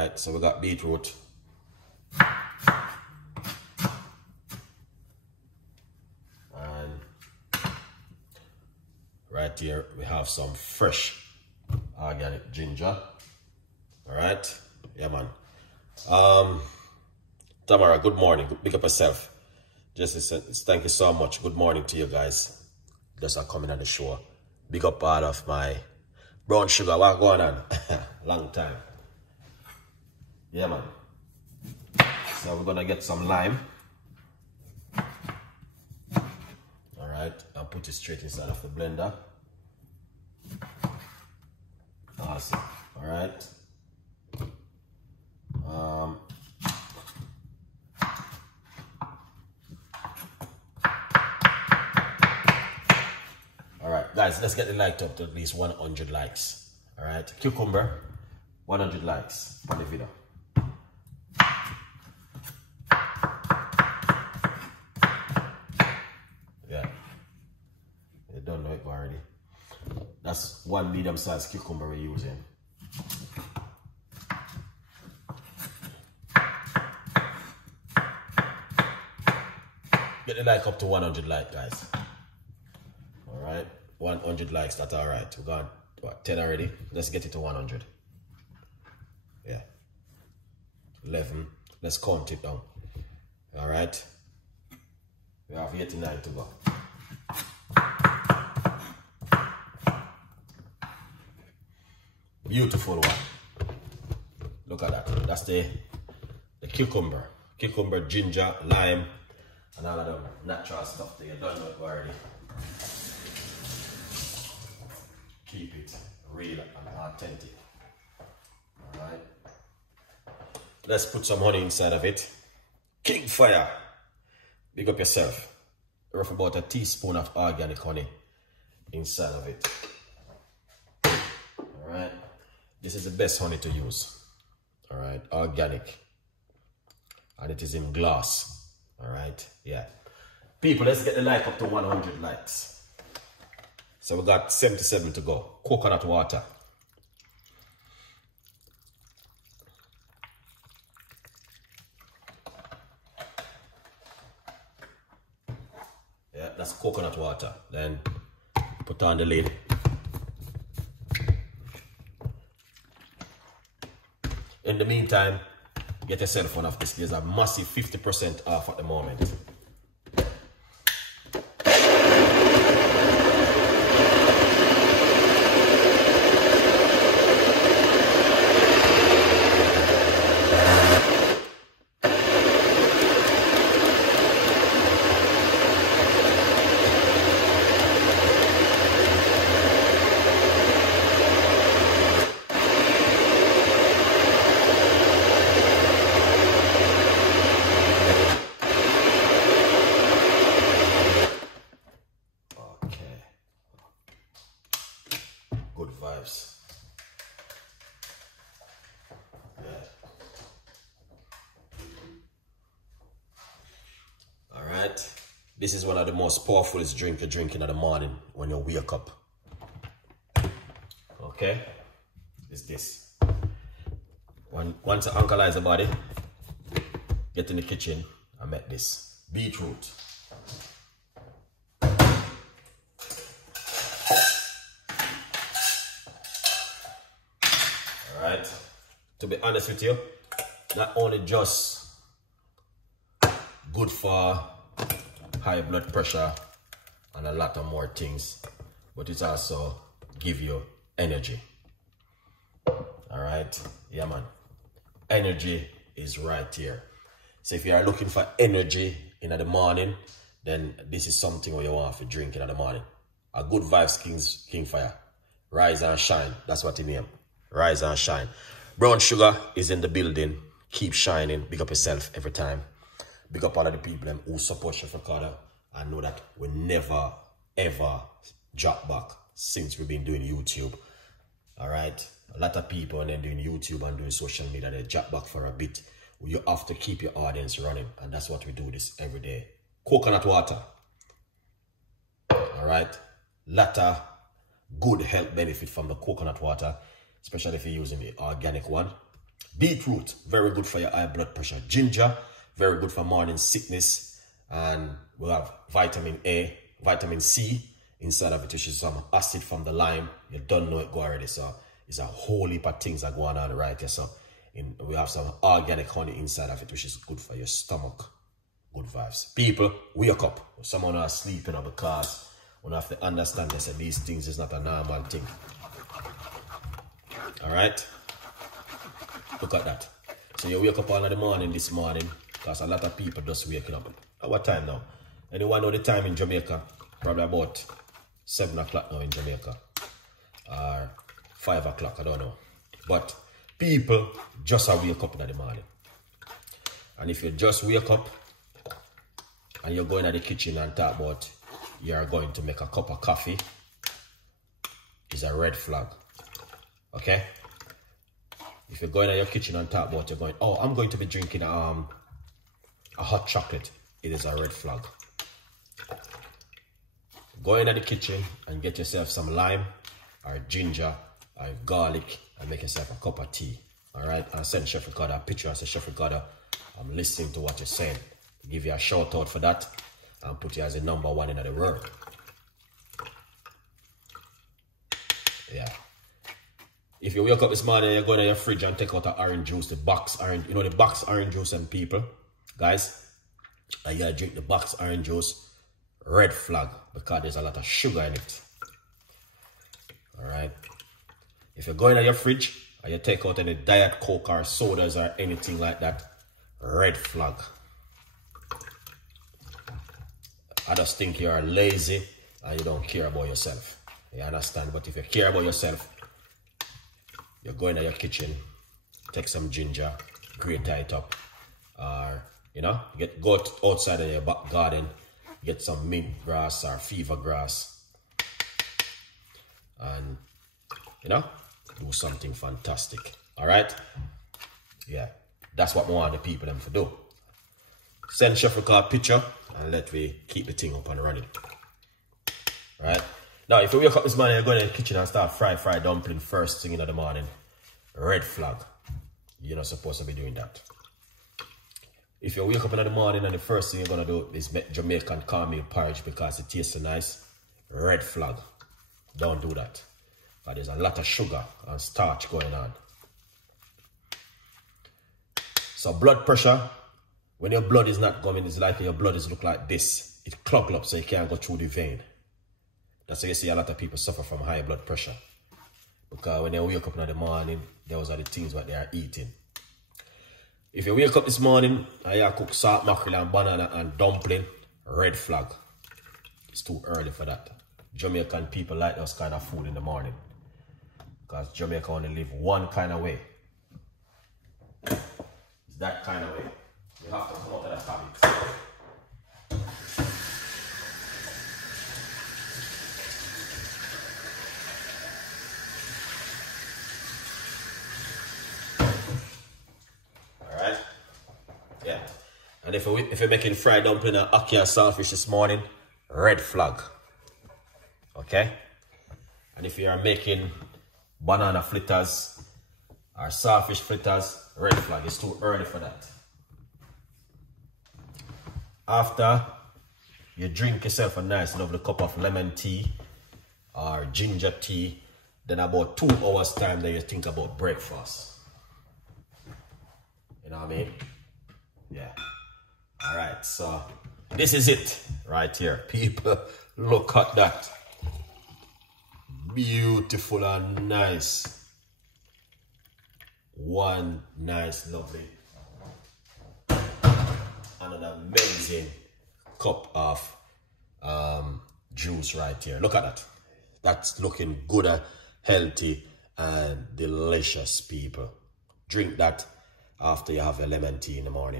right, so we got beetroot. And right here we have some fresh organic ginger. All right, yeah man. Tamara, good morning. Pick up yourself. Just thank you so much. Good morning to you guys. Just are coming on the show. Big up part of my brown sugar. What going on? Long time. Yeah man. So we're gonna get some lime. All right, I'll put it straight inside of the blender. Awesome. All right. All right, guys, let's get the like up to at least 100 likes. All right, cucumber, 100 likes on the video. Yeah, you don't know it already. That's one medium-sized cucumber we're using. Get the like up to 100 likes, guys. All right, 100 likes, that's all right. We got what, 10 already. Let's get it to 100. Yeah, 11. Let's count it down. All right, we have 89 to go. Beautiful one. Look at that. That's the cucumber, ginger, lime, and all of the natural stuff that you don't know already. Keep it real and authentic. All right. Let's put some honey inside of it. King Fire. Big up yourself. Rough about a teaspoon of organic honey inside of it. All right. This is the best honey to use. All right, organic. And it is in glass. All right, yeah. People, let's get the like up to 100 likes. So we got 77 to go. Coconut water. Yeah, that's coconut water. Then put on the lid. In the meantime, get yourself one of this. There's a massive 50% off at the moment. This is one of the most powerful drinks you're drinking in the morning when you wake up. Okay? It's this. Once you alkalize the body, get in the kitchen and make this. Beetroot. Alright? To be honest with you, not only just good for high blood pressure and a lot of more things, but it also give you energy. All right, yeah man, energy is right here. So if you are looking for energy in the morning, then this is something where you want to drink in the morning. A good vibes King Fire. Rise and shine, that's what it means. Rise and shine. Brown sugar is in the building. Keep shining. Big up yourself every time. Big up all of the people who support Chef Ricardo. I know that we never ever drop back since we've been doing YouTube. Alright? A lot of people when they're doing YouTube and doing social media, they drop back for a bit. You have to keep your audience running, and that's what we do this every day. Coconut water. Alright? Lot of good health benefit from the coconut water, especially if you're using the organic one. Beetroot, very good for your high blood pressure. Ginger, very good for morning sickness. And we'll have vitamin A, vitamin C inside of it, which is some acid from the lime. You don't know it go already, so it's a whole heap of things that go on right here. So we have some organic honey inside of it, which is good for your stomach. Good vibes. People, wake up. Someone are sleeping because we have to understand this, and these things is not a normal thing. Alright? Look at that. So you wake up all in the morning this morning, because a lot of people just waking up. At what time now? Anyone know the time in Jamaica? Probably about 7 o'clock now in Jamaica. Or 5 o'clock, I don't know. But people just wake up in the morning. And if you just wake up and you're going to the kitchen and talk about you're going to make a cup of coffee, is a red flag. Okay? If you're going to your kitchen and talk about you're going, oh, I'm going to be drinking a hot chocolate, it is a red flag. Go into the kitchen and get yourself some lime or ginger or garlic and make yourself a cup of tea. Alright? And send Chef Ricardo a picture and say, Chef Ricardo, I'm listening to what you're saying. Give you a shout out for that and put you as the #1 in the world. Yeah. If you wake up this morning, you're going to your fridge and take out an orange juice, the box orange, you know the box orange juice, and people, guys, and you gotta drink the box orange juice, red flag, because there's a lot of sugar in it. Alright. If you're going to your fridge and you take out any Diet Coke or sodas or anything like that, red flag. I just think you're lazy and you don't care about yourself. You understand? But if you care about yourself, you're going to your kitchen, take some ginger, grate it up, or, you know, go outside of your back garden, get some mint grass or fever grass, and, you know, do something fantastic. All right? Yeah, that's what we want the people them to do. Send Chef Ricardo a picture and let me keep the thing up and running. All right? Now, if you wake up this morning, you're going to the kitchen and start fry dumpling first thing in the morning, red flag. You're not supposed to be doing that. If you wake up in the morning and the first thing you're going to do is make Jamaican cornmeal porridge because it tastes so nice, red flag. Don't do that. But there's a lot of sugar and starch going on. So blood pressure, when your blood is not going, it's like your blood is look like this. It clogged up so you can't go through the vein. That's why you see a lot of people suffer from high blood pressure. Because when they wake up in the morning, those are the things that they are eating. If you wake up this morning and you cook salt mackerel and banana and dumpling, red flag. It's too early for that. Jamaican people like those kind of food in the morning. Because Jamaica only live one kind of way. It's that kind of way. You have to come out of that habit. Alright? Yeah. And if you're making fried dumpling and ackee and saltfish this morning, red flag. Okay? And if you are making banana fritters or saltfish fritters, red flag. It's too early for that. After you drink yourself a nice lovely cup of lemon tea or ginger tea, then about 2 hours time then you think about breakfast. You know what I mean? Yeah. Alright, so this is it right here. People, look at that. Beautiful and nice. One nice, lovely, and an amazing cup of juice right here. Look at that. That's looking good, healthy, and delicious, people. Drink that after you have a lemon tea in the morning.